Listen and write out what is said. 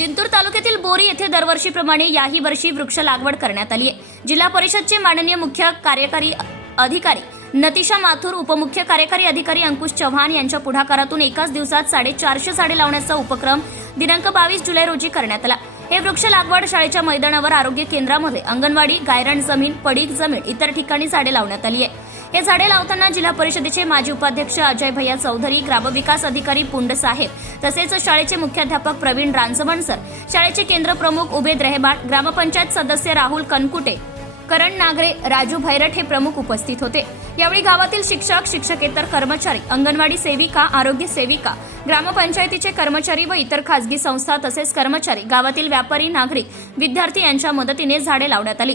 जिंतूर तालुक्यातील बोरी येथे दरवर्षीप्रमाणे याही वर्षी वृक्ष लागवड करण्यात आली आहे. जिल्हा परिषदचे माननीय मुख्य कार्यकारी अधिकारी नतिशा माथुर उपमुख्य कार्यकारी अधिकारी अंकुश चव्हाण यांच्या पुढाकारातून एकाच दिवसात साडेचारशे झाडे लावण्याचा उपक्रम दिनांक बावीस जुलै रोजी करण्यात आला. हे वृक्ष लागवड शाळेच्या मैदानावर आरोग्य केंद्रामध्ये अंगणवाडी गायरण जमीन पडीक जमीन इतर ठिकाणी झाडे लावण्यात आली आहे. हे झाडे लावताना जिल्हा परिषदेचे माजी उपाध्यक्ष अजय भैया चौधरी ग्रामविकास अधिकारी पुंड साहेब तसेच शाळेचे मुख्याध्यापक प्रवीण रांजवण सर शाळेचे केंद्र प्रमुख उबेद रेहबाट ग्रामपंचायत सदस्य राहुल कनकुटे करण नागरे राजू भैरट हे प्रमुख उपस्थित होते. यावेळी गावातील शिक्षक शिक्षकेतर कर्मचारी अंगणवाडी सेविका आरोग्य सेविका ग्रामपंचायतीचे कर्मचारी व इतर खासगी संस्था तसेच कर्मचारी गावातील व्यापारी नागरिक विद्यार्थी यांच्या मदतीने झाडे लावण्यात आली.